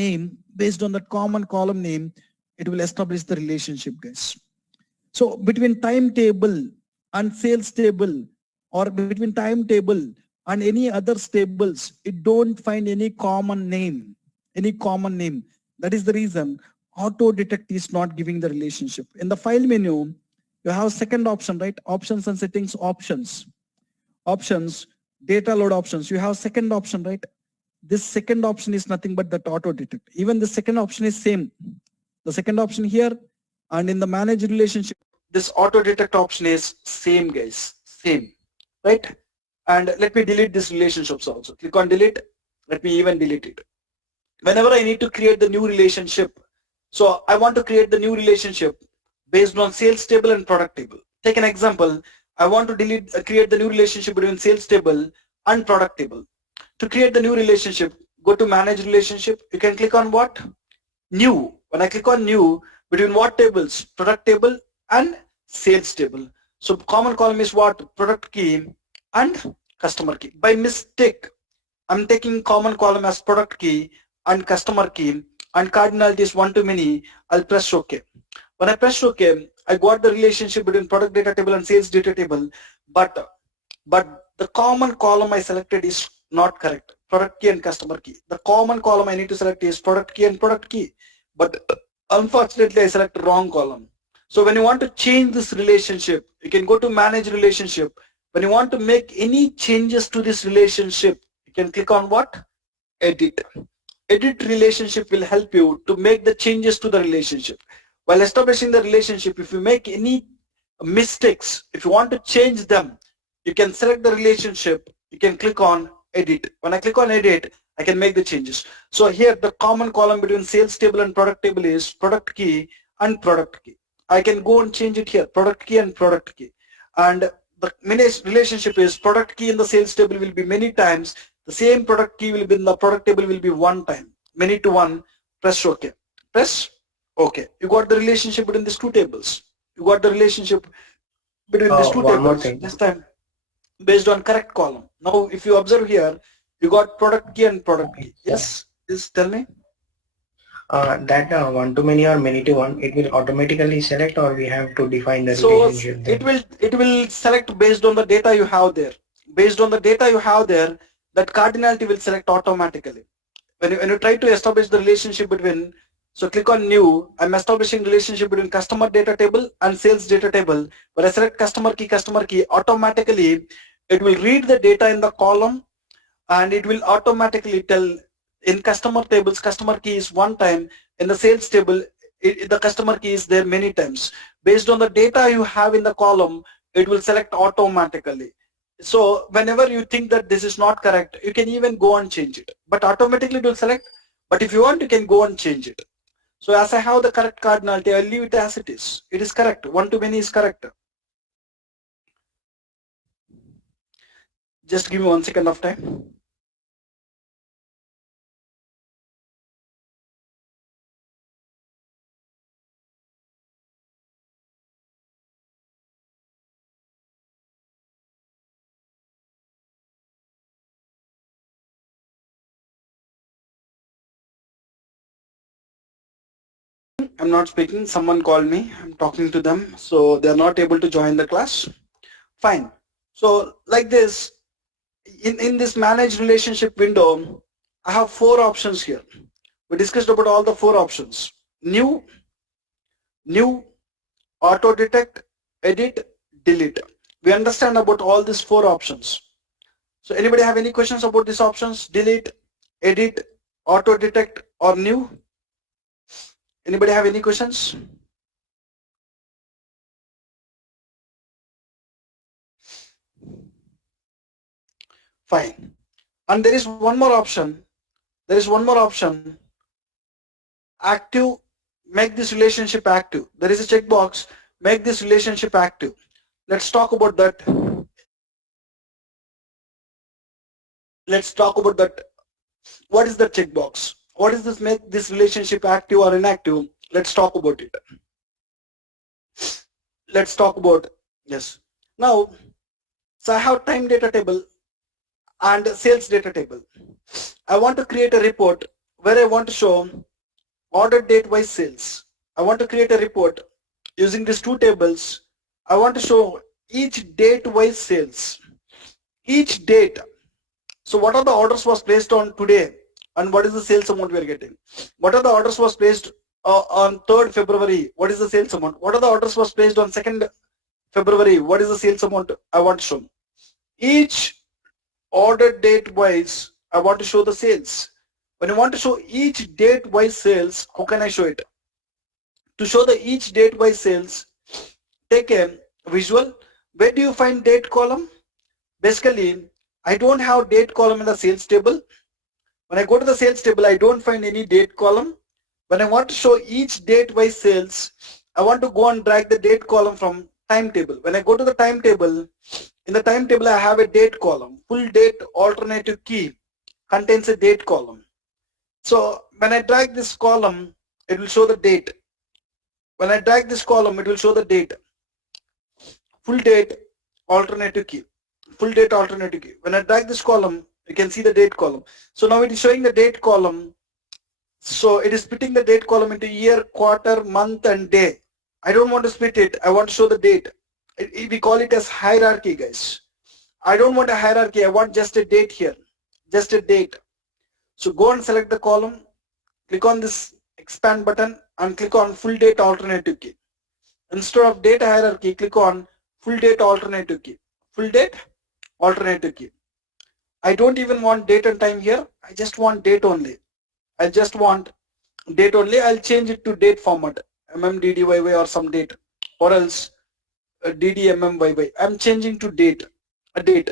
name, based on that common column name, it will establish the relationship, guys. So between timetable and sales table, or between timetable and any other tables, it don't find any common name, any common name. That is the reason auto detect is not giving the relationship. In the file menu, you have second option, right? Options and settings, options, data load options. You have second option, right? This second option is nothing but that auto detect. Even the second option is same. The second option here and in the manage relationship, this auto detect option is same, guys, same, right? And let me delete these relationships also. Click on delete. Let me even delete it. Whenever I need to create the new relationship, so I want to create the new relationship based on sales table and product table. Take an example. I want to create the new relationship between sales table and product table. To create the new relationship, go to manage relationship. You can click on what? New. When I click on new, between what tables? Product table and sales table. So common column is what? Product key and customer key. By mistake, I'm taking common column as product key and customer key, and cardinality is one to many. I'll press OK. When I press OK, I got the relationship between product data table and sales data table, but the common column I selected is not correct. Product key and customer key. The common column I need to select is product key and product key, but unfortunately I select wrong column. So when you want to change this relationship, you can go to manage relationship. When you want to make any changes to this relationship, you can click on what? Edit. Edit relationship will help you to make the changes to the relationship. While establishing the relationship, if you make any mistakes, if you want to change them, you can select the relationship, you can click on edit. When I click on edit, I can make the changes. So here the common column between sales table and product table is product key and product key. I can go and change it here, product key and product key. And the relationship is product key in the sales table will be many times, the same product key will be in the product table will be one time, many to one. Press OK. Press OK. You got the relationship between these two tables. You got the relationship between these two One more tables. thing. This time based on correct column. Now if you observe here, you got product key and product Okay. key. Yes, please tell me. That one to many or many to one, it will automatically select, or we have to define the So relationship it then. will select based on the data you have there. Based on the data you have there, that cardinality will select automatically. When you try to establish the relationship between, so click on new, I'm establishing relationship between customer data table and sales data table. When I select customer key, automatically it will read the data in the column and it will automatically tell in customer tables customer key is one time, in the sales table the customer key is there many times. Based on the data you have in the column, it will select automatically. So whenever you think that this is not correct, you can even go and change it, but automatically it will select. But if you want, you can go and change it. So as I have the correct cardinality, I'll leave it as it is. It is correct. One to many is correct. Just give me 1 second of time. I'm not speaking. Someone called me. I'm talking to them. So they're not able to join the class. Fine. So like this, in this manage relationship window, I have 4 options here. We discussed about all the 4 options. New, auto detect, edit, delete. We understand about all these 4 options. So anybody have any questions about these options? Delete, edit, auto detect, or new? Anybody have any questions? Fine. And there is one more option. There is one more option. Active, make this relationship active. There is a checkbox, make this relationship active. Let's talk about that. Let's talk about that. What is the checkbox? What is this make this relationship active or inactive? Let's talk about it. Let's talk about, yes. Now, so I have time data table and sales data table. I want to create a report where I want to show order date wise sales. I want to create a report using these two tables. I want to show each date wise sales, each date. So what are the orders was placed on today and what is the sales amount we are getting? What are the orders was placed on 3rd February? What is the sales amount? What are the orders was placed on 2nd February? What is the sales amount I want to show? Each order date wise, I want to show the sales. When I want to show each date wise sales, how can I show it? To show the each date wise sales, take a visual. Where do you find date column? Basically, I don't have date column in the sales table. When I go to the sales table, I don't find any date column. When I want to show each date wise sales, I want to go and drag the date column from timetable. When I go to the timetable, in the timetable I have a date column. Full date alternative key contains a date column. So when I drag this column, it will show the date. When I drag this column, it will show the date. Full date alternative key. Full date alternative key. When I drag this column, you can see the date column. So now it is showing the date column. So it is splitting the date column into year, quarter, month and day. I don't want to split it. I want to show the date. We call it as hierarchy, guys. I don't want a hierarchy. I want just a date here. Just a date. So go and select the column. Click on this expand button and click on full date alternative key. Instead of date hierarchy, click on full date alternative key. Full date alternative key. I don't even want date and time here. I just want date only. I just want date only. I'll change it to date format, MMDDYY or some date, or else DDMMYY. I'm changing to date, a date.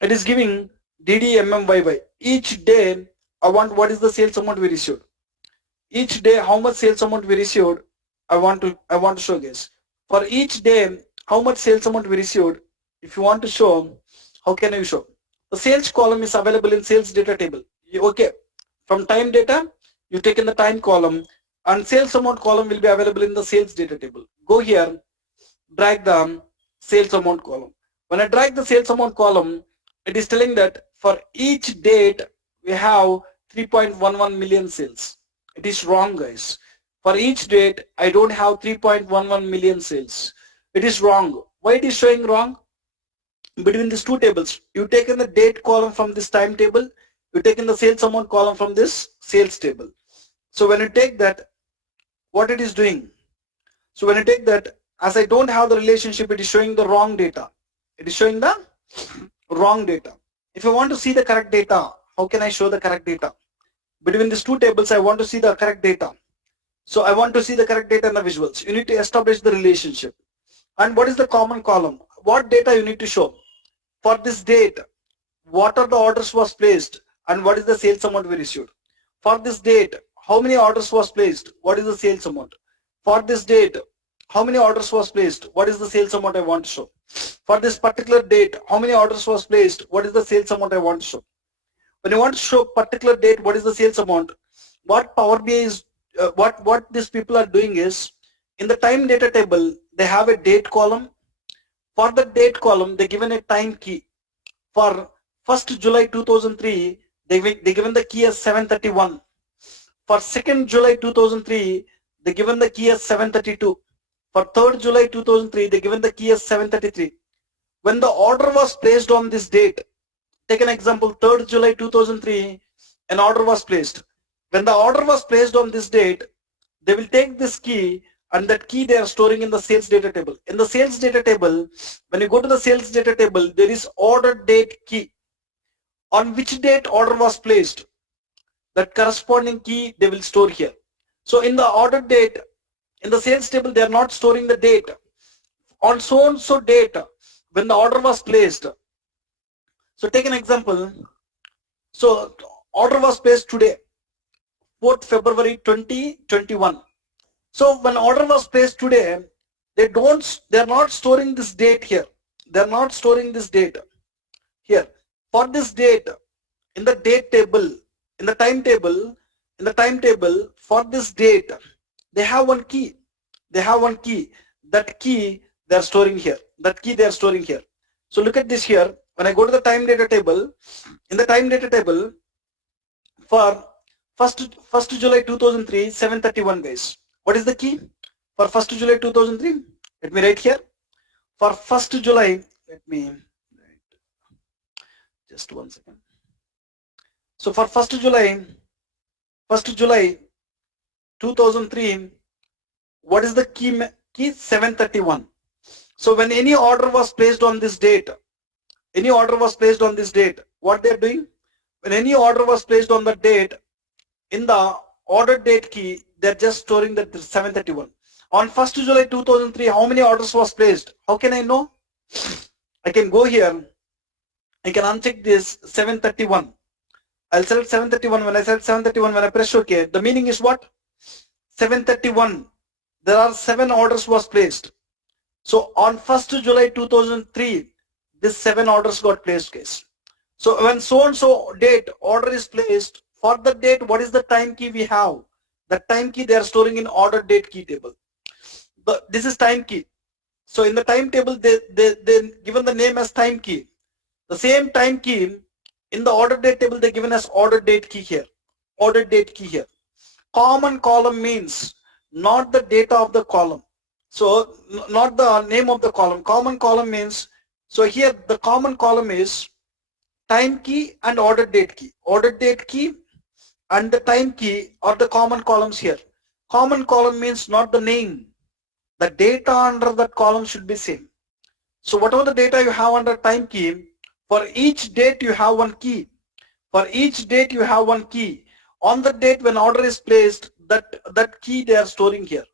It is giving DDMMYY. Each day, I want what is the sales amount we received. Each day, how much sales amount we received, I want to show, guys. For each day, how much sales amount we received. If you want to show, how can you show? The sales column is available in sales data table. Okay. From time data, you take in the time column and sales amount column will be available in the sales data table. Go here, drag the sales amount column. When I drag the sales amount column, it is telling that for each date, we have 3.11 million sales. It is wrong, guys. For each date, I don't have 3.11 million sales. It is wrong. Why it is showing wrong? Between these two tables, you take in the date column from this time table, you take in the sales amount column from this sales table. So when you take that, what it is doing? So when you take that, as I don't have the relationship, it is showing the wrong data. It is showing the wrong data. If I want to see the correct data, how can I show the correct data? Between these two tables, I want to see the correct data. So I want to see the correct data in the visuals. You need to establish the relationship. And what is the common column? What data you need to show? For this date, what are the orders was placed and what is the sales amount we received? For this date, how many orders was placed? What is the sales amount? For this date, how many orders was placed? What is the sales amount I want to show? For this particular date, how many orders was placed? What is the sales amount I want to show? When you want to show particular date, what is the sales amount? What Power BI is, what these people are doing is, in the time data table, they have a date column. For the date column, they given a time key. For 1st July 2003, they given the key as 731. For 2nd July 2003, they given the key as 732. For 3rd July 2003, they given the key as 733. When the order was placed on this date, take an example, 3rd July 2003, an order was placed. When the order was placed on this date, they will take this key and that key they are storing in the sales data table. In the sales data table, when you go to the sales data table, there is order date key. On which date order was placed, that corresponding key they will store here. So in the order date, in the sales table, they are not storing the date. On so and so date, when the order was placed. So take an example. So order was placed today, 4th February 2021. So when order was placed today, they are not storing this date here. They are not storing this date here. For this date, in the date table, in the timetable, for this date, they have one key. They have one key. That key they are storing here. That key they are storing here. So look at this here. When I go to the time data table, in the time data table, for 1st July 2003, 7:31 guys. What is the key for 1st July 2003? Let me write here. For 1st July, let me just 1 second. So for 1st July 2003, what is the key? Key 7:31. So when any order was placed on this date, what they're doing? When any order was placed on the date, in the order date key, they're just storing that 7:31. On 1st July 2003, how many orders was placed? How can I know? I can go here. I can uncheck this 7:31. I'll select 7:31. When I select 7:31, when I press OK, the meaning is what? 7:31. There are 7 orders was placed. So on 1st July 2003, this 7 orders got placed, guys. So when so and so date order is placed, for the date, what is the time key we have? The time key they are storing in order date key table. This is time key. So in the time table, they given the name as time key. The same time key in the order date table, they given as order date key here. Order date key here. Common column means not the data of the column. So not the name of the column. Common column means, so here the common column is time key and order date key. Order date key and the time key are the common columns here. Common column means not the name. The data under that column should be same. So whatever the data you have under time key, for each date you have one key. For each date you have one key. On the date when order is placed, that key they are storing here.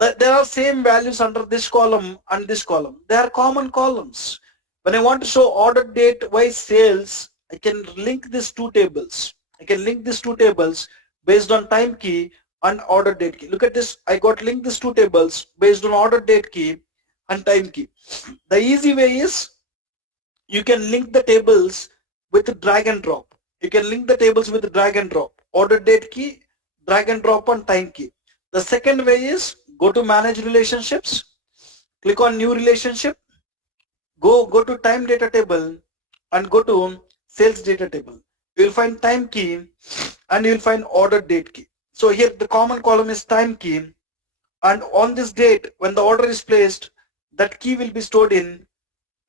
There are same values under this column and this column. They are common columns. When I want to show order date wise sales, I can link these two tables. Based on time key and order date key. Look at this. I got linked these two tables based on order date key and time key. The easy way is you can link the tables with drag and drop. Order date key, drag and drop on time key. The second way is go to manage relationships, click on new relationship, go to time data table and go to sales data table. You will find time key and you will find order date key. So here the common column is time key, and on this date when the order is placed, that key will be stored in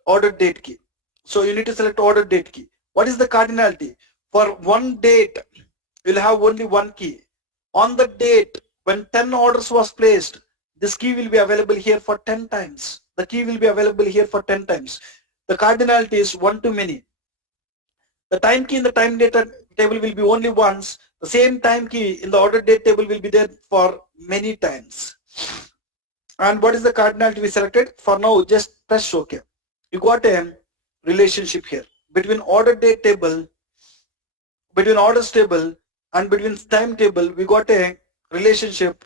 order date key. So you need to select order date key. What is the cardinality? For one date, you will have only one key. On the date when 10 orders was placed, this key will be available here for 10 times. The cardinality is one to many. The time key in the time data table will be only once. The same time key in the order date table will be there for many times. And what is the cardinality we selected? For now, just press OK. You got a relationship here between order date table, between orders table and between time table. We got a relationship.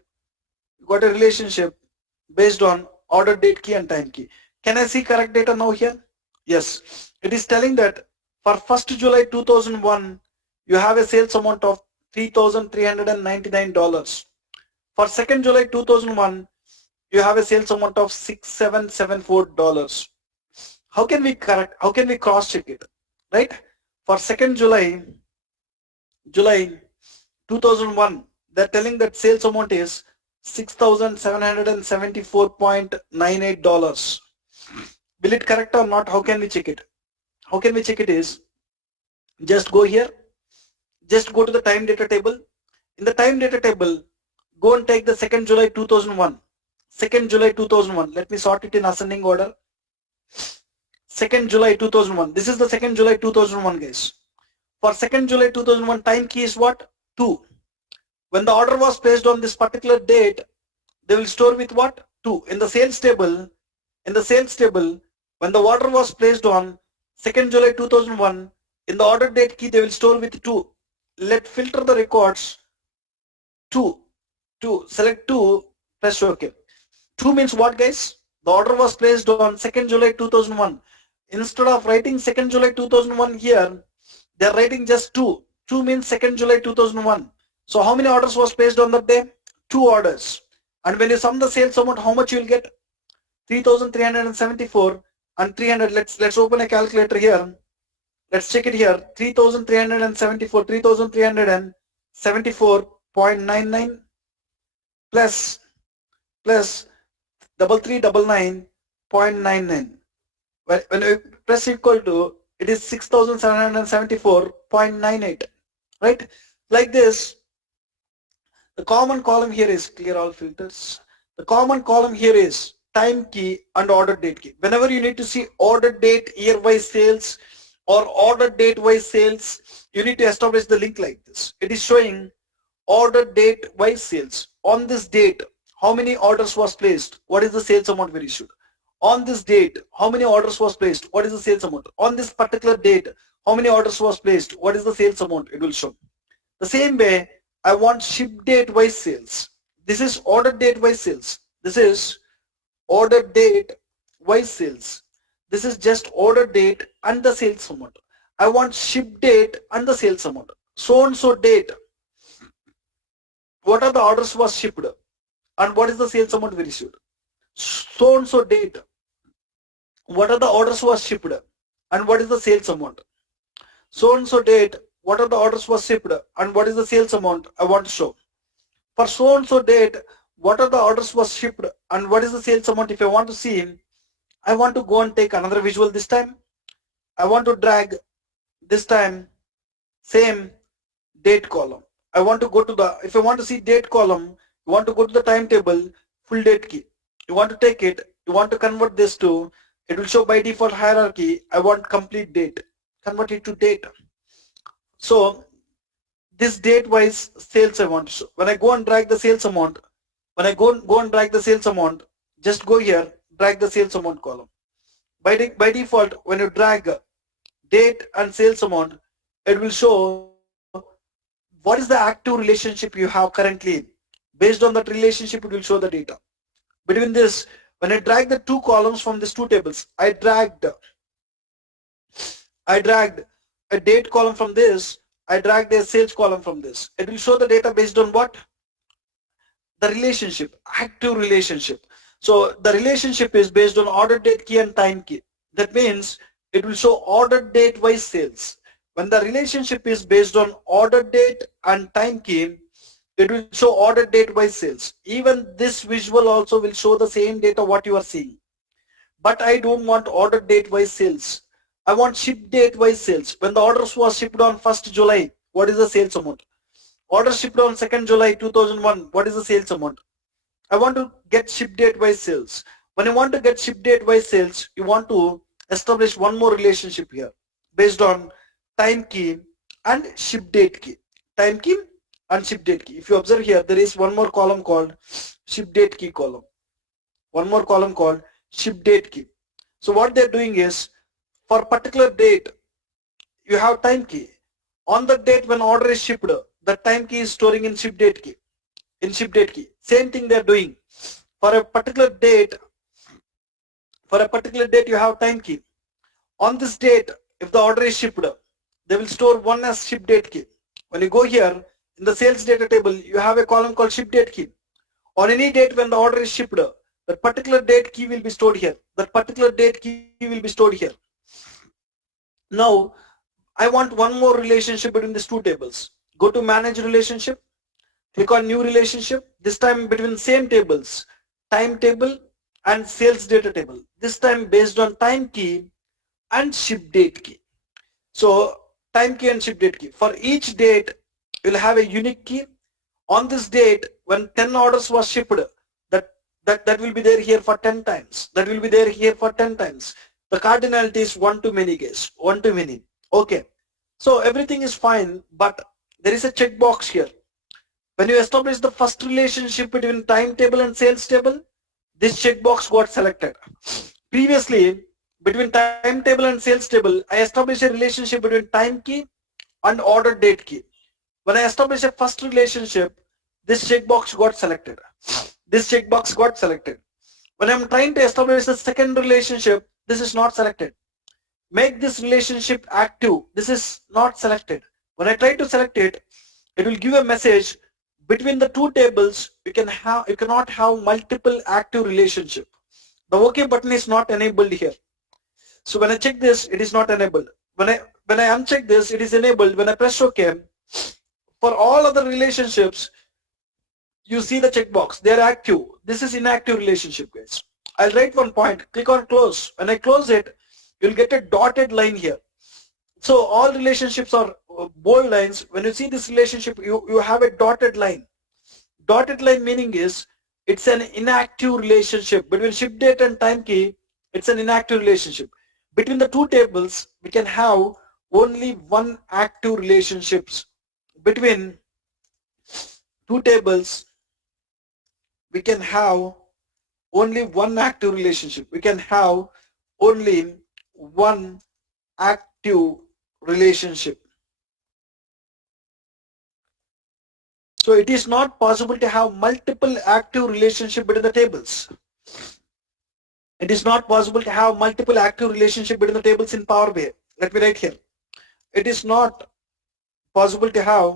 Based on order date key and time key. Can I see correct data now here? Yes. It is telling that for 1st July 2001, you have a sales amount of $3,399. For 2nd July 2001, you have a sales amount of $6,774. How can we cross check it? Right? For 2nd July 2001, they're telling that sales amount is $6,774.98. Will it correct or not? How can we check it? Is just go here, just go to the time data table. In the time data table, go and take the 2nd July 2001. Let me sort it in ascending order. 2nd July 2001. This is the 2nd July 2001, guys. For 2nd July 2001, time key is what? 2. When the order was placed on this particular date, they will store with what? 2. In the sales table, when the order was placed on 2nd July 2001, in the order date key, they will store with 2. Let filter the records. 2. Select 2, press OK. 2 means what, guys? The order was placed on 2nd July 2001. Instead of writing 2nd July 2001 here, they are writing just 2. 2 means 2nd July 2001. So how many orders was placed on that day? 2 orders. And when you sum the sales amount, how much you will get? 3,374 and 300. Let's open a calculator here. Let's check it here. 3,374, 3,300 74.99 plus 3399.99. When you press equal to, it is 6774.98, right? Like this, the common column here is clear all filters. The common column here is time key and order date key. Whenever you need to see order date year wise sales or order date wise sales, you need to establish the link like this. It is showing order date wise sales. On this date, how many orders was placed? What is the sales amount we issued? On this date, how many orders was placed? What is the sales amount? On this particular date, how many orders was placed? What is the sales amount? It will show. The same way, I want ship date wise sales. This is order date wise sales. This is order date wise sales. This is just order date and the sales amount. I want ship date and the sales amount. So and so date. What are the orders was shipped and what is the sales amount we received? So and so date. What are the orders was shipped and what is the sales amount? So and so date. What are the orders was shipped and what is the sales amount I want to show. For so and so date, what are the orders was shipped and what is the sales amount. If I want to see, I want to go and take another visual this time. I want to drag this time same date column. I want to go to the, if I want to see date column, you want to go to the timetable, full date key. You want to take it, you want to convert this to, it will show by default hierarchy. I want complete date, convert it to date. So this date wise sales I want to show. When I go and drag the sales amount, when I go and drag the sales amount, just go here, drag the sales amount column. By default, when you drag date and sales amount, it will show what is the active relationship you have currently. Based on that relationship, it will show the data. Between this, when I drag the two columns from these two tables, I dragged a date column from this, I dragged a sales column from this. It will show the data based on what? The relationship, active relationship. So the relationship is based on order date key and time key. That means it will show order date wise sales. When the relationship is based on order date and time key, it will show order date wise sales. Even this visual also will show the same data what you are seeing. But I don't want order date wise sales. I want ship date wise sales. When the orders was shipped on 1st July, what is the sales amount? Order shipped on 2nd July 2001, what is the sales amount? I want to get ship date wise sales. When you want to get ship date wise sales, you want to establish one more relationship here based on time key and ship date key. Time key and ship date key. If you observe here, there is one more column called ship date key column. One more column called ship date key. So what they're doing is, for a particular date, you have time key. On the date when order is shipped, the time key is storing in ship date key. Same thing they're doing. For a particular date, you have time key. On this date, if the order is shipped, they will store one as ship date key. When you go here, in the sales data table, you have a column called ship date key. On any date when the order is shipped, that particular date key will be stored here. Now, I want one more relationship between these two tables. Go to manage relationship, click on new relationship, this time between same tables, time table and sales data table. This time based on time key and ship date key. So time key and ship date key. For each date, you'll have a unique key. On this date, when 10 orders was shipped, that will be there here for 10 times. That will be there here for 10 times. The cardinality is one to many, guys. One to many. Okay. So everything is fine, but there is a checkbox here. When you establish the first relationship between timetable and sales table, this checkbox got selected. Previously, between timetable and sales table, I established a relationship between time key and order date key. When I established a first relationship, this checkbox got selected. When I'm trying to establish the second relationship, this is not selected. Make this relationship active. This is not selected. When I try to select it, it will give a message between the two tables. You cannot have multiple active relationship. The OK button is not enabled here. So when I check this, it is not enabled. When I uncheck this, it is enabled. When I press OK, For all other relationships, you see the checkbox, they are active. This is inactive relationship, guys. I'll write one point, click on close. When I close it, you'll get a dotted line here. So all relationships are bold lines. When you see this relationship, you have a dotted line. Dotted line meaning is it's an inactive relationship. Between ship date and time key, it's an inactive relationship. Between the two tables, we can have only one active relationships. Between two tables, we can have only one active relationship. We can have only one active relationship. So it is not possible to have multiple active relationship between the tables. It is not possible to have multiple active relationship between the tables in Power BI. Let me write here. It is not possible to have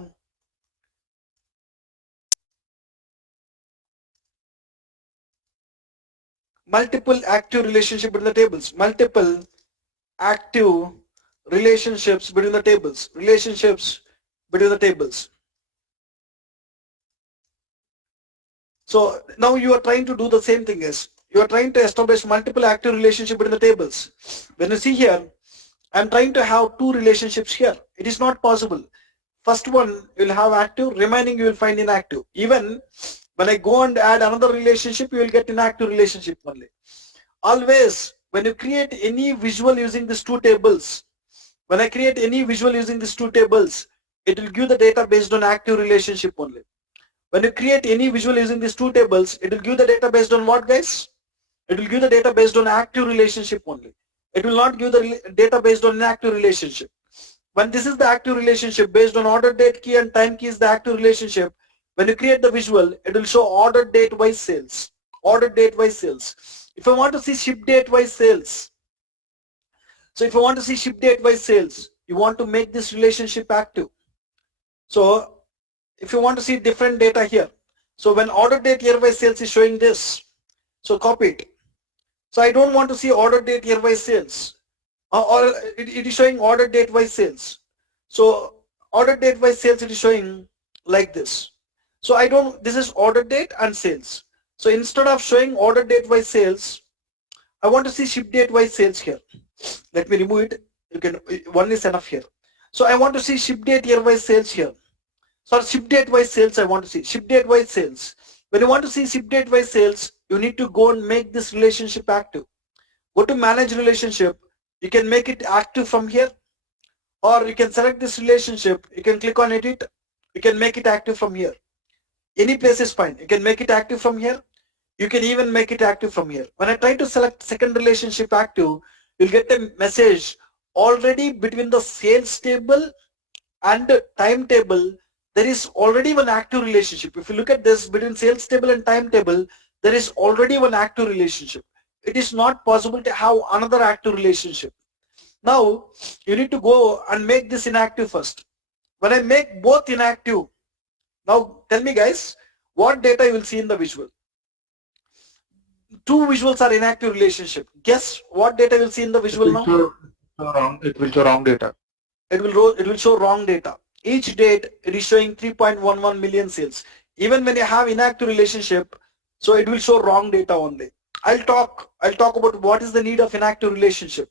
multiple active relationship between the tables. Multiple active relationships between the tables. Relationships between the tables. So now you are trying to do the same thing as you are trying to establish multiple active relationships between the tables. When you see here, I'm trying to have two relationships here. It is not possible. First one you will have active, remaining you will find inactive. Even when I go and add another relationship, you will get inactive relationship only. Always when you create any visual using these two tables, when I create any visual using these two tables, it will give the data based on active relationship only. When you create any visual using these two tables, it will give the data based on what, guys? It will give the data based on active relationship only. It will not give the data based on inactive relationship. When this is the active relationship based on order date key and time key is the active relationship, when you create the visual, it will show order date wise sales. Order date wise sales. If I want to see ship date wise sales, so if I want to see ship date wise sales, you want to make this relationship active. So if you want to see different data here, so when order date year wise sales is showing this, so copy it. So I don't want to see order date year wise sales, or it is showing order date wise sales. So order date wise sales, it is showing like this. So I don't, this is order date and sales. So instead of showing order date wise sales, I want to see ship date wise sales here. Let me remove it. You can, one is enough here. So I want to see ship date year wise sales here. So ship date wise sales I want to see. Ship date wise sales. When you want to see ship date wise sales, you need to go and make this relationship active. Go to manage relationship. You can make it active from here, or you can select this relationship. You can click on edit. You can make it active from here. Any place is fine. You can make it active from here. You can even make it active from here. When I try to select second relationship active, you'll get a message already between the sales table and time table. There is already one active relationship. If you look at this, between sales table and time table, there is already one active relationship. It is not possible to have another active relationship. Now you need to go and make this inactive first. When I make both inactive, now tell me guys, what data you will see in the visual? Two visuals are inactive relationship. Guess what data you will see in the visual now? It will show wrong data. It will show wrong data. Each date it is showing 3.11 million sales. Even when you have inactive relationship, so it will show wrong data only. I'll talk about what is the need of inactive relationship.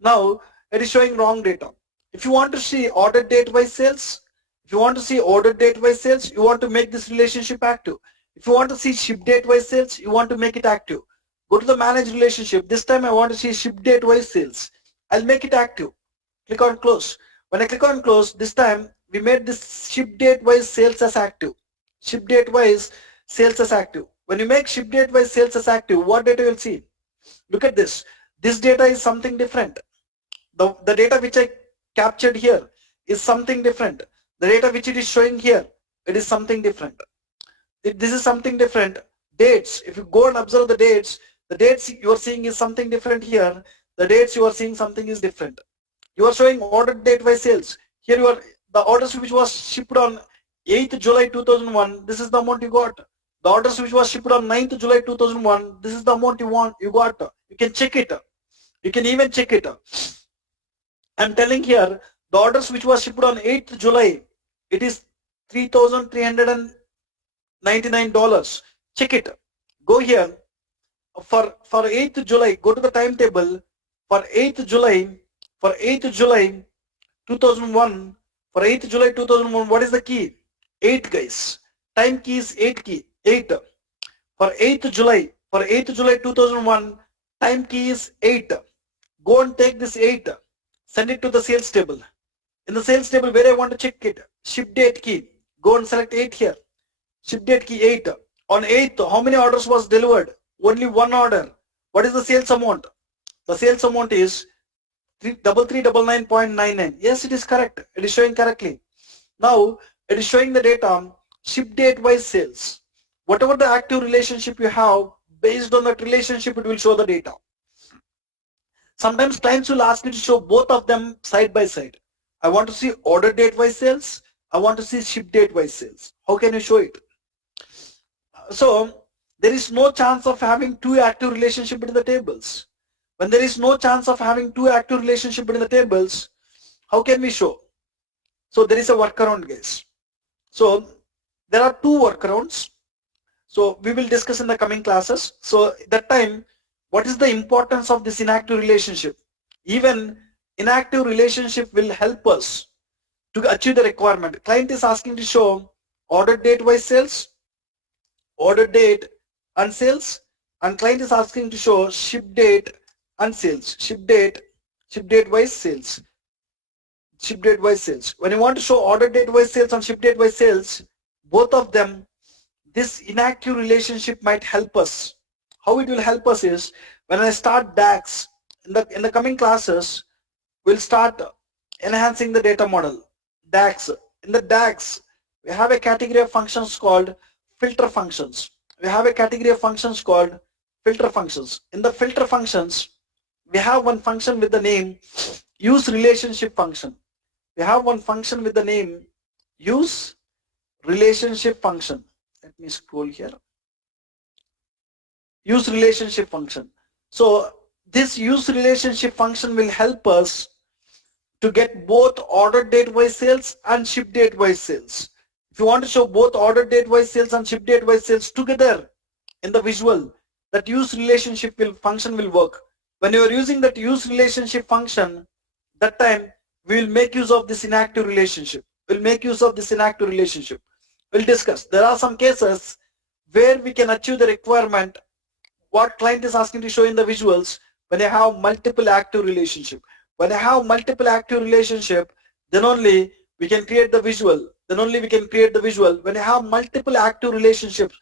Now it is showing wrong data. If you want to see order date wise sales, you want to make this relationship active. If you want to see ship date wise sales, you want to make it active. Go to the manage relationship. This time I want to see ship date wise sales. I'll make it active. Click on close. When I click on close, this time we made this ship date wise sales as active. Ship date wise sales as active. When you make ship date wise sales as active, what data you will see? Look at this. This data is something different. The data which I captured here is something different. The data which it is showing here, it is something different. This is something different. Dates, if you go and observe the dates you are seeing is something different here. The dates you are seeing something is different. You are showing order date by sales. Here you are, the orders which was shipped on 8th July 2001, this is the amount you got. The orders which was shipped on 9th July 2001, this is the amount you got. You can check it. You can even check it. I'm telling here, the orders which was shipped on 8th July, it is $3,399. Check it. Go here. For 8th July, go to the timetable. For 8th July, 2001, for 8th July 2001, what is the key? 8, guys. Time key is 8 key. 8. For 8th July, 2001, time key is 8. Go and take this 8. Send it to the sales table. In the sales table, where I want to check it, ship date key. Go and select 8 here. Ship date key 8. On 8th, how many orders was delivered? Only one order. What is the sales amount? The sales amount is 3399.99. Yes, it is correct. It is showing correctly. Now, it is showing the data, ship date wise sales. Whatever the active relationship you have, based on that relationship, it will show the data. Sometimes clients will ask you to show both of them side by side. I want to see order date wise sales. I want to see ship date wise sales. How can you show it? So there is no chance of having two active relationship between the tables. When there is no chance of having two active relationship between the tables, how can we show? So there is a workaround, guys. So there are two workarounds. So we will discuss in the coming classes. So that time, what is the importance of this inactive relationship? Even inactive relationship will help us to achieve the requirement. Client is asking to show order date wise sales, order date and sales, and client is asking to show ship date and sales, ship date wise sales, ship date wise sales. When you want to show order date wise sales and ship date wise sales, both of them, this inactive relationship might help us. How it will help us is, when I start DAX, in the coming classes, we'll start enhancing the data model, DAX. In the DAX, we have a category of functions called filter functions. We have a category of functions called filter functions. In the filter functions, we have one function with the name use relationship function. We have one function with the name use relationship function. Let me scroll here. Use relationship function. So this use relationship function will help us to get both order date wise sales and ship date wise sales. If you want to show both order date wise sales and ship date wise sales together in the visual, that use relationship function will work. When you are using that use relationship function, that time we will make use of this inactive relationship. We'll make use of this inactive relationship. We'll discuss. There are some cases where we can achieve the requirement what client is asking to show in the visuals when you have multiple active relationship. When you have multiple active relationship, then only we can create the visual. Then only we can create the visual. When you have multiple active relationships,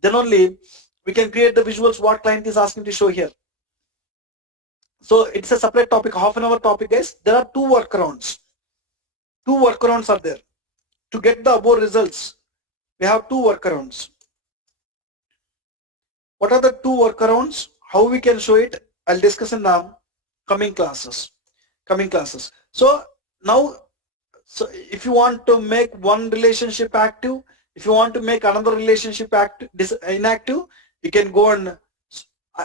then only we can create the visuals what client is asking to show here. So it's a separate topic, half an hour topic, guys. There are two workarounds. Two workarounds are there. To get the above results, we have two workarounds. What are the two workarounds? How we can show it? I'll discuss in the coming classes. So now, so if you want to make one relationship active, if you want to make another relationship active, inactive, you can go and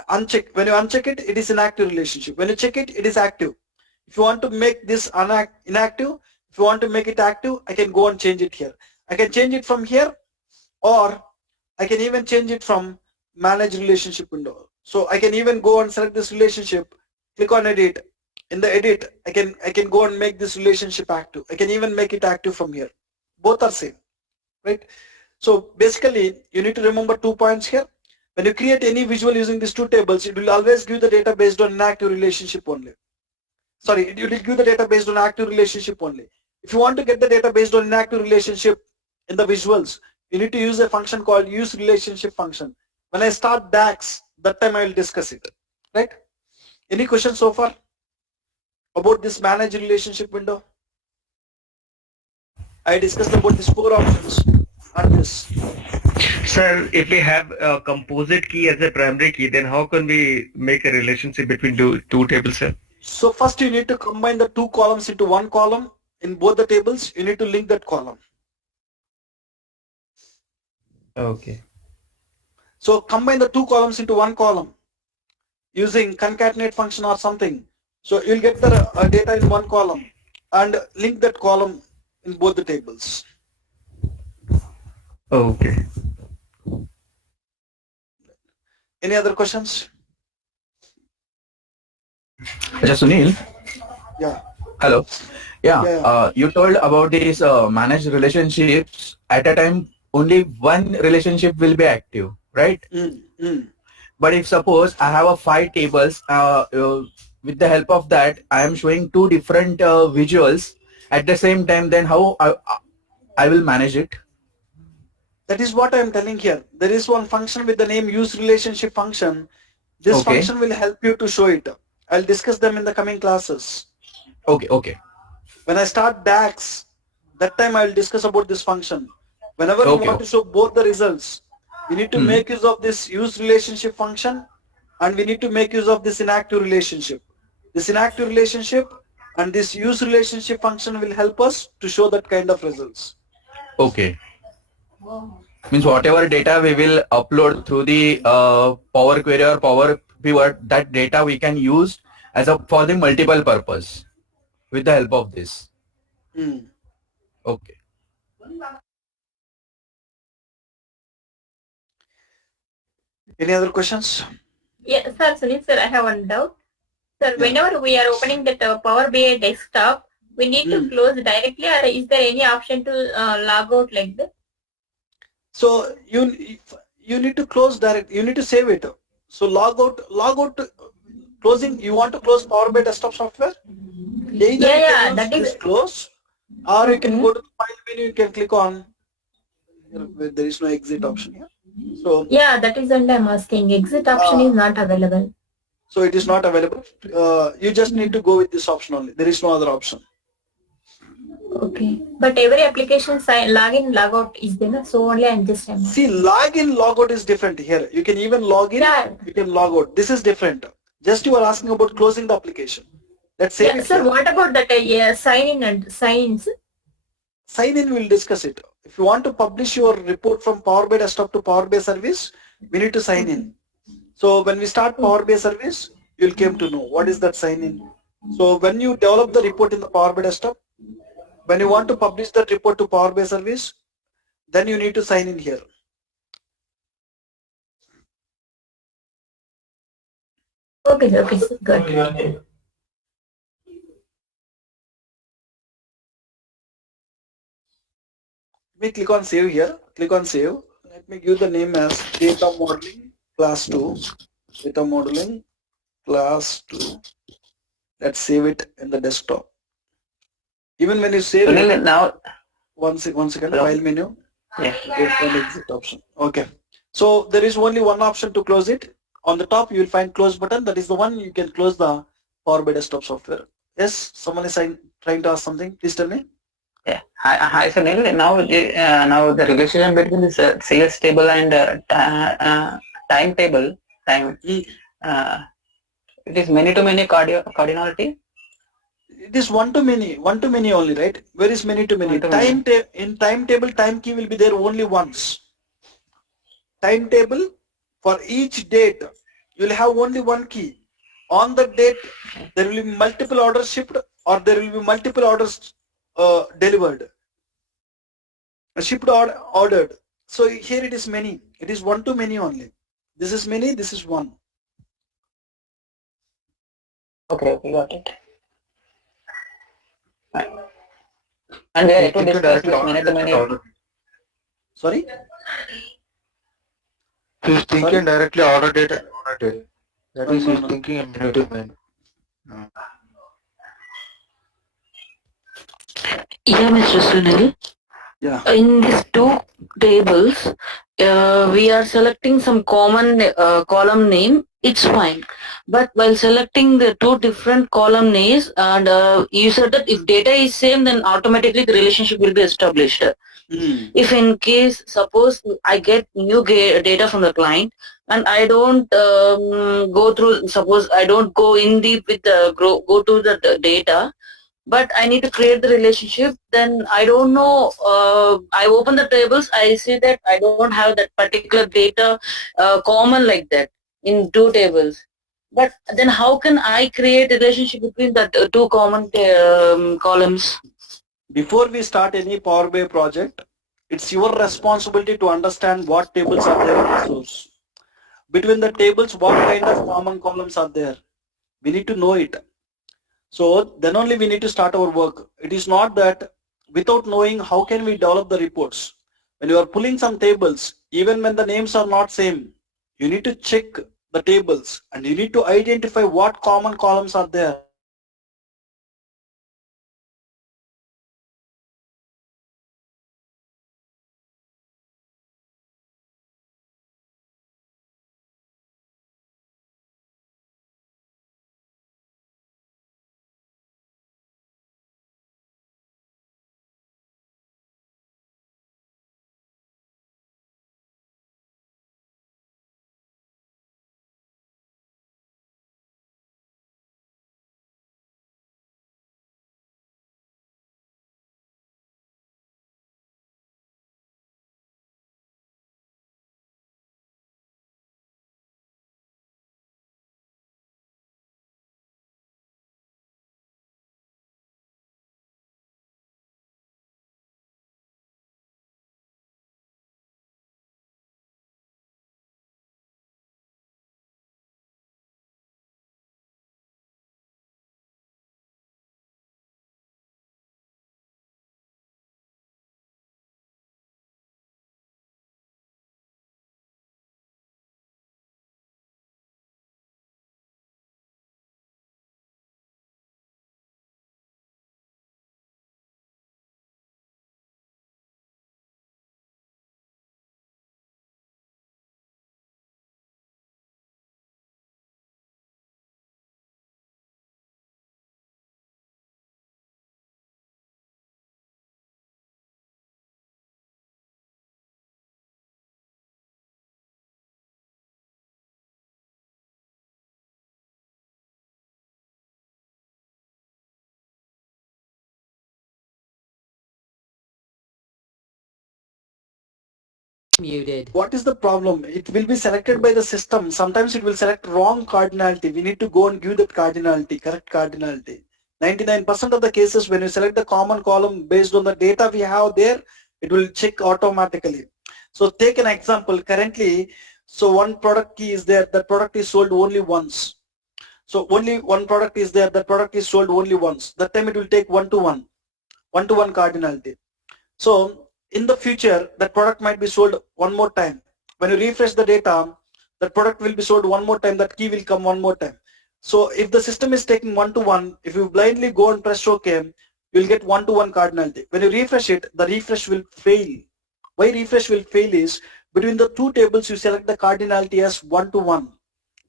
uncheck. When you uncheck it, it is inactive relationship. When you check it, it is active. If you want to make this inactive, if you want to make it active, I can go and change it here. I can change it from here, or I can even change it from manage relationship window. So I can even go and select this relationship, click on edit. In the edit, I can go and make this relationship active. I can even make it active from here. Both are same, right? So basically, you need to remember 2 points here. When you create any visual using these two tables, it will always give the data based on inactive relationship only. Sorry, it will give the data based on active relationship only. If you want to get the data based on inactive relationship in the visuals, you need to use a function called use relationship function. When I start DAX, that time I will discuss it, right? Any questions so far about this manage relationship window? I discussed about these 4 options and this. Sir, if we have a composite key as a primary key, then how can we make a relationship between two tables, sir? So first you need to combine the 2 columns into 1 column. In both the tables, you need to link that column. Okay. So combine the 2 columns into 1 column using concatenate function or something. So you'll get the data in 1 column and link that column in both the tables. Okay. Any other questions? Just Sunil. Yeah. Hello. Yeah. Yeah. You told about these managed relationships. At a time, only one relationship will be active, right? But if suppose I have a 5 tables, with the help of that, I am showing 2 different visuals at the same time, then how I will manage it? That is what I am telling here. There is one function with the name use relationship function. This Okay. function will help you to show it. I'll discuss them in the coming classes. Okay. Okay. When I start DAX, that time I will discuss about this function. Whenever you Okay. want to show both the results, we need to Hmm. make use of this use relationship function, and we need to make use of this inactive relationship. This inactive relationship and this use relationship function will help us to show that kind of results. Okay. Means whatever data we will upload through the Power Query or Power Pivot, that data we can use as a for the multiple purpose with the help of this. Okay. Any other questions? Yeah, sir, Sunil sir, I have one doubt. Sir, whenever we are opening the Power BI desktop, we need to close directly, or is there any option to log out like that? So you need to close direct. You need to save it. So log out. Closing. You want to close Power BI desktop software? Either you can use that is. this close, or you can go to the file menu. You can click on. There is no exit option here. So yeah, that is what I'm asking. Exit option is not available. So it is not available. You just need to go with this option only. There is no other option. Okay, but every application login logout is there, so only I'm just see login logout is different here. You can even log in. Yeah. You can log out. This is different. Just you are asking about closing the application. Let's save it. Sir, here. what about that sign in and signs? Sign in, we'll discuss it. If you want to publish your report from Power BI desktop to Power BI service, we need to sign in. So when we start Power BI service, you'll come to know what is that sign in. So when you develop the report in the Power BI desktop, when you want to publish that report to Power BI service, then you need to sign in here. Okay, good. Let me click on save here. Click on save. Let me give the name as data modeling class 2. Data modeling class 2. Let's save it in the desktop. Even when you save it, now one second, Hello? file menu. Yeah. Exit option. Okay. So there is only one option to close it. On the top, you will find close button. That is the one you can close the Power BI desktop software. Yes, someone is trying to ask something. Please tell me. Yeah. Hi Sunil. Now the relation between this CS table and timetable time. It is many to many cardinality. It is one to many only, right? Where is many to many? In timetable, time key will be there only once. Timetable, for each date, you will have only one key. On the date, there will be multiple orders shipped, or there will be multiple orders delivered. Shipped or ordered. So here it is many. It is one to many only. This is many, this is one. Okay, got it. And we are to discuss this many to many. Sorry? He's thinking directly order data. That is, he's No. thinking in many to many. Yeah, Mr. Sunil. Yeah. In these two tables, we are selecting some common column name. It's fine. But while selecting the two different column names, and you said that if data is same, then automatically the relationship will be established. If in case, suppose I get new data from the client, and I don't go through, suppose I don't go in deep with go to the data, but I need to create the relationship, then I don't know, I open the tables, I see that I don't have that particular data common like that in two tables. But then how can I create a relationship between the two common columns? Before we start any Power BI project, It's your responsibility to understand what tables are there in the source. Between the tables, what kind of common columns are there? We need to know it. So then only we need to start our work. It is not that without knowing how can we develop the reports. When you are pulling some tables, even when the names are not same, you need to check the tables and you need to identify what common columns are there. Muted. What is the problem? It will be selected by the system. Sometimes it will select wrong cardinality. We need to go and give that cardinality, correct cardinality. 99% of the cases when you select the common column based on the data we have there, it will check automatically. So take an example. Currently, so one product key is there. That product is sold only once. So only one product is there. That product is sold only once. That time it will take 1-to-1 cardinality. So in the future, that product might be sold one more time. When you refresh the data, that product will be sold one more time, that key will come one more time. So if the system is taking 1-to-1, if you blindly go and press OK, you'll get 1-to-1 cardinality. When you refresh it, the refresh will fail. Why refresh will fail is, between the two tables, you select the cardinality as 1-to-1.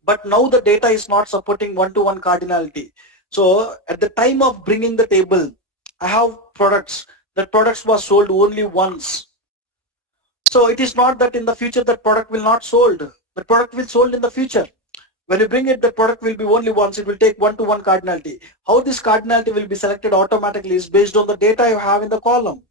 But now the data is not supporting 1-to-1 cardinality. So at the time of bringing the table, I have products. That products was sold only once. So it is not that in the future that product will not sold. The product will sold in the future. When you bring it, the product will be only once. It will take 1-to-1 cardinality. How this cardinality will be selected automatically is based on the data you have in the column.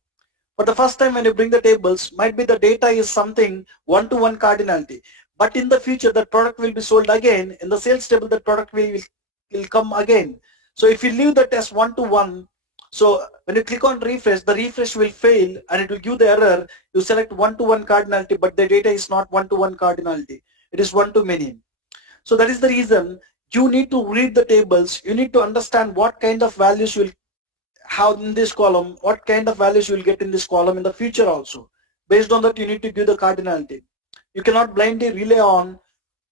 For the first time when you bring the tables, might be the data is something 1-to-1 cardinality. But in the future, that product will be sold again. In the sales table, that product will come again. So if you leave that as 1-to-1, so when you click on refresh, the refresh will fail and it will give the error. You select 1-to-1 cardinality, but the data is not 1-to-1 cardinality. It is one-to-many. So that is the reason you need to read the tables. You need to understand what kind of values you will have in this column, what kind of values you will get in this column in the future also. Based on that, you need to give the cardinality. You cannot blindly rely on,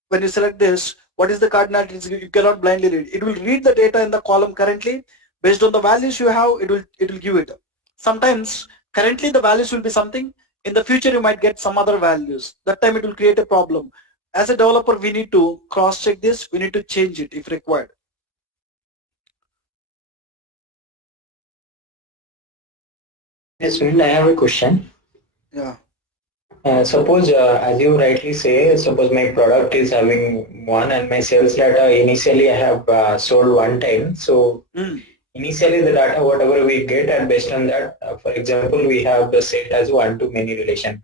when you select this, what is the cardinality, you cannot blindly read. It will read the data in the column currently. Based on the values you have, it will give it. Sometimes currently the values will be something, in the future you might get some other values. That time it will create a problem. As a developer, we need to cross check this, we need to change it if required. Yes, Sunil, I have a question. Yeah. Suppose, as you rightly say, suppose my product is having one and my sales data initially I have sold one time. So initially the data whatever we get, and based on that, for example, we have the set as one-to-many relation.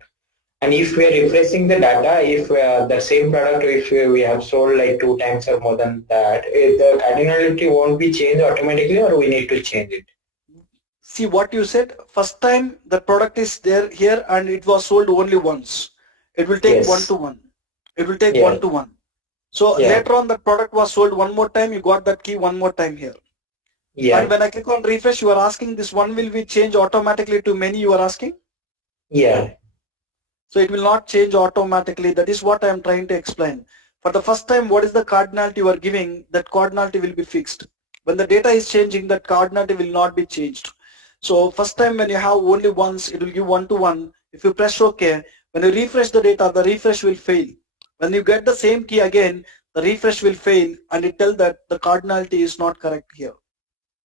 And if we are refreshing the data, if the same product, if we have sold like 2 times or more than that, the cardinality won't be changed automatically, or we need to change it? see what you said. First time the product is there here and it was sold only once. It will take Yes. 1 to 1. It will take Yeah. 1 to 1. So Yeah. later on, that product was sold one more time. You got that key one more time here. Yeah. And when I click on refresh, you are asking this one will be changed automatically to many. You are asking. Yeah. So it will not change automatically. That is what I am trying to explain. For the first time, what is the cardinality you are giving? That cardinality will be fixed. When the data is changing, that cardinality will not be changed. So first time when you have only once, it will give 1 to 1. If you press OK, when you refresh the data, the refresh will fail. When you get the same key again, the refresh will fail and it tells that the cardinality is not correct here.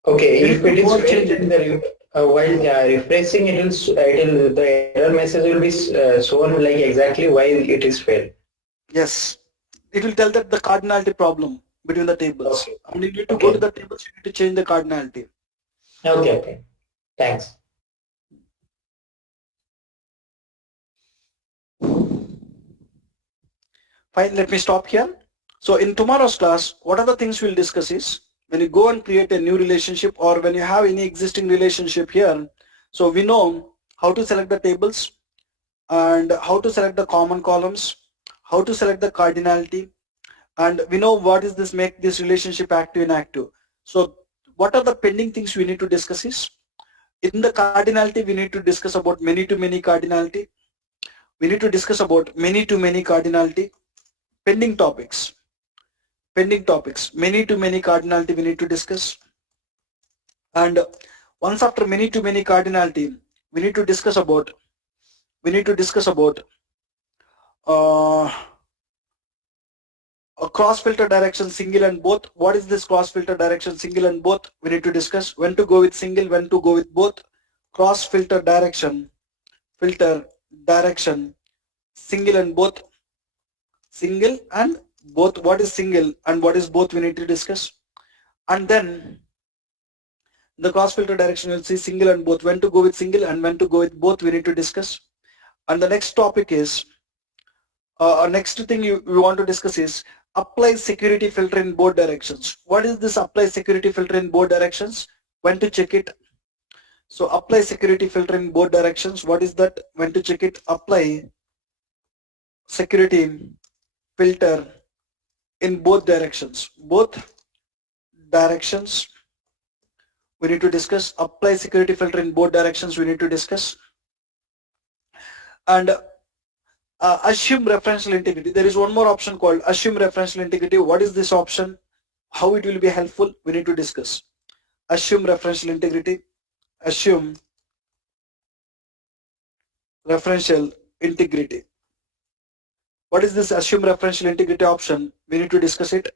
Okay, You if need it to is go and change failed, it. then while refreshing, the error message will be shown like exactly why it is failed. Yes. It will tell that the cardinality problem between the tables. Okay. And you need to go to Okay. the tables, you need to change the cardinality. Okay. Okay. Thanks. Fine, let me stop here. So in tomorrow's class, what are the things we'll discuss is when you go and create a new relationship or when you have any existing relationship here. So we know how to select the tables and how to select the common columns, how to select the cardinality, and we know what is this make this relationship active and inactive. So what are the pending things we need to discuss is in the cardinality we need to discuss about many to many cardinality. We need to discuss about many to many cardinality, pending topics, many to many cardinality we need to discuss. And once after many to many cardinality, we need to discuss about uh, a cross filter direction single and both. What is this cross filter direction single and both? We need to discuss when to go with single, when to go with both. Cross filter direction single and both, single and both. What is single and what is both we need to discuss. And then the cross filter direction you'll see single and both, when to go with single and when to go with both we need to discuss. And the next topic is next thing we want to discuss is apply security filter in both directions. What is this apply security filter in both directions? When to check it? So apply security filter in both directions. What is that? When to check it? Apply security filter in both directions. Both directions we need to discuss. Apply security filter in both directions we need to discuss. And assume referential integrity. There is one more option called assume referential integrity. What is this option? How it will be helpful? We need to discuss. Assume referential integrity. Assume referential integrity. What is this assume referential integrity option? We need to discuss it.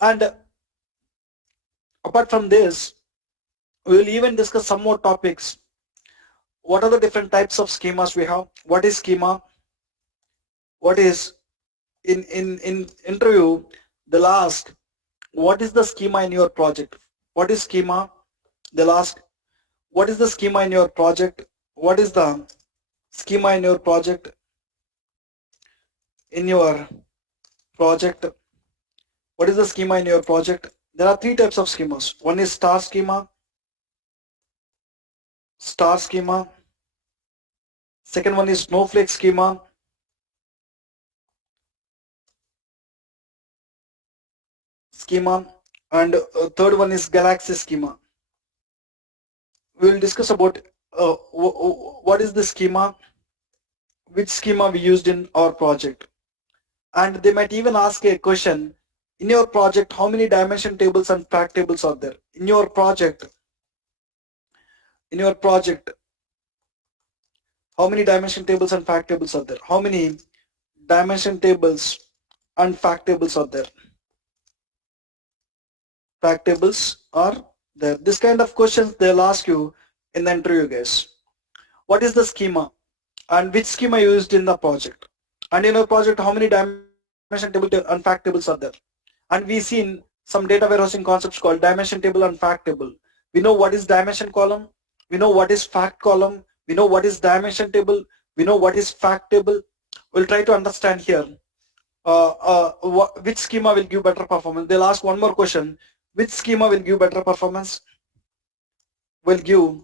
And apart from this, we will even discuss some more topics. What are the different types of schemas we have? What is schema? What is in interview they'll ask what is the schema in your project? What is schema? They'll ask what is the schema in your project? What is the schema in your project? In your project, what is the schema in your project? There are three types of schemas. One is star schema. Second one is snowflake schema. And third one is galaxy schema. We will discuss about what is the schema, which schema we used in our project. And they might even ask a question, in your project, how many dimension tables and fact tables are there? In your project, how many dimension tables and fact tables are there? How many dimension tables and fact tables are there? Fact tables are there. This kind of questions they'll ask you in the interview, guys. What is the schema and which schema used in the project? And in your project, how many dimension table and fact tables are there? And we've seen some data warehousing concepts called dimension table and fact table. We know what is dimension column. We know what is fact column. We know what is dimension table. We know what is fact table. We'll try to understand here which schema will give better performance. They'll ask one more question. Which schema will give better performance? will give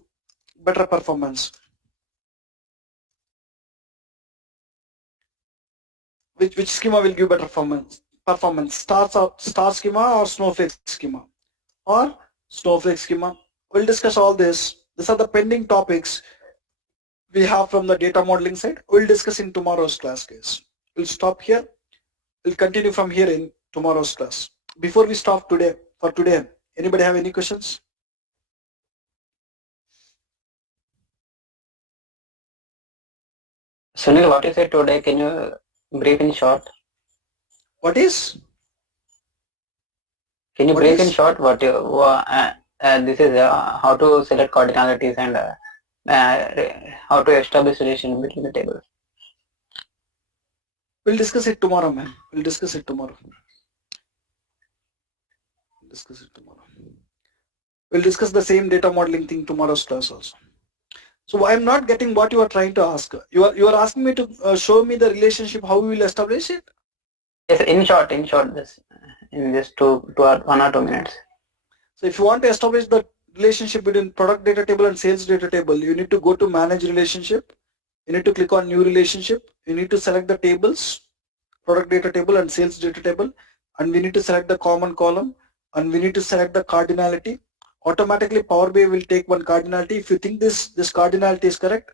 better performance? Which schema will give better performance? Star schema or snowflake schema? Or snowflake schema? We'll discuss all this. These are the pending topics we have from the data modeling side. We'll discuss in tomorrow's class, guys. We'll stop here. We'll continue from here in tomorrow's class. Before we stop today, anybody have any questions? Sunil, what you said today, can you brief in short? What is? Can you What brief is? in short what you, this is how to select cardinalities and how to establish relation between the tables? We'll discuss it tomorrow, man. We'll discuss it tomorrow. We'll discuss the same data modeling thing tomorrow's class also. So I'm not getting what you are trying to ask. You are asking me to show me the relationship, how we will establish it? Yes, in short, this in just 1 or 2 minutes. So if you want to establish the relationship between product data table and sales data table, you need to go to manage relationship. You need to click on new relationship. You need to select the tables, product data table and sales data table, and we need to select the common column, and we need to select the cardinality. Automatically Power BI will take one cardinality. If you think this cardinality is correct,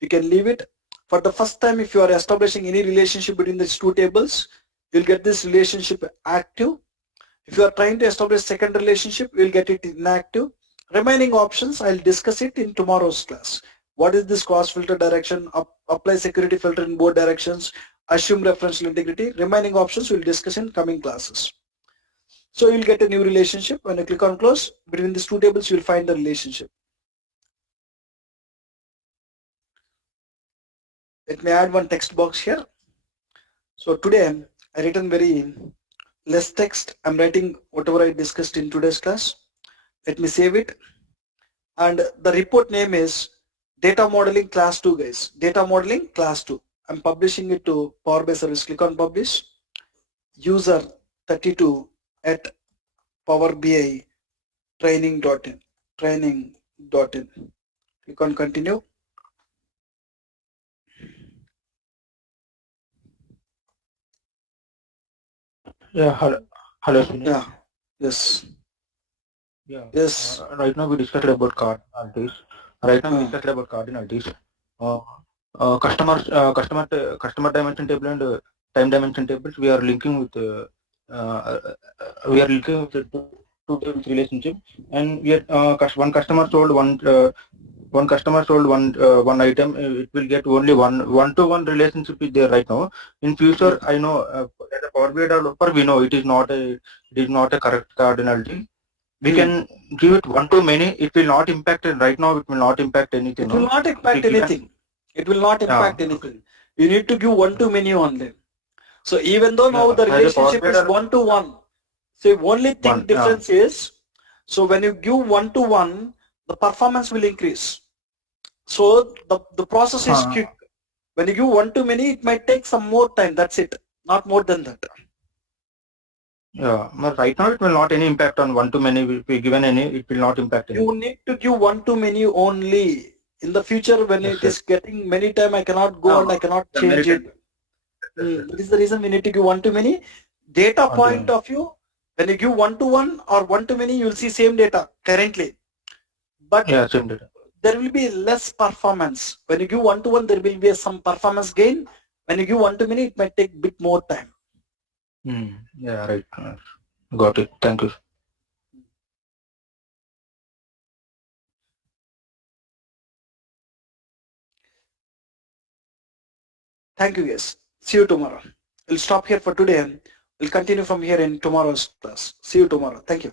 you can leave it. For the first time, if you are establishing any relationship between these two tables, you'll get this relationship active. If you are trying to establish second relationship, you'll get it inactive. Remaining options, I'll discuss it in tomorrow's class. What is this cross filter direction? Apply security filter in both directions. Assume referential integrity. Remaining options we'll discuss in coming classes. So you'll get a new relationship. When you click on close, between these two tables, you'll find the relationship. Let me add one text box here. So today I written very less text. I'm writing whatever I discussed in today's class. Let me save it. And the report name is Data Modeling Class 2, guys. Data Modeling Class 2. I'm publishing it to Power BI Service. Click on Publish. User 32 at Power BI training.in. Click on Continue. Yeah, hello, Sunil. Yeah. Yes. Yeah. Yes. Right now we discussed about cardinalities. Customer dimension table and time dimension tables. We are linking with the two tables relationship, and we are one customer sold one item. It will get only one-to-one relationship is there right now. In future, I know as a Power BI developer, we know it is not a correct cardinality. We can give it one-to-many. It will not impact it right now. It will not impact anything. It will not impact anything. It will not impact anything. You need to give one-to-many only. So even though now the relationship is 1-to-1, so only thing difference is, so when you give 1-to-1, the performance will increase. So the process is quick. When you give one-to-many, it might take some more time. That's it. Not more than that. Yeah, but right now it will not any impact on one-to-many. If we given any, it will not impact any. You need to give one-to-many only. In the future, when it is getting many time, I cannot go and I cannot change it. That is the reason we need to give one-to-many. Data point of view, when you give 1-to-1 or one-to-many, you will see same data currently. But same data. There will be less performance. When you give 1-to-1, there will be some performance gain. When you give 1-to-many, it might take a bit more time. Yeah, right. Got it. Thank you. Thank you, guys. See you tomorrow. We'll stop here for today and we'll continue from here in tomorrow's class. See you tomorrow. Thank you.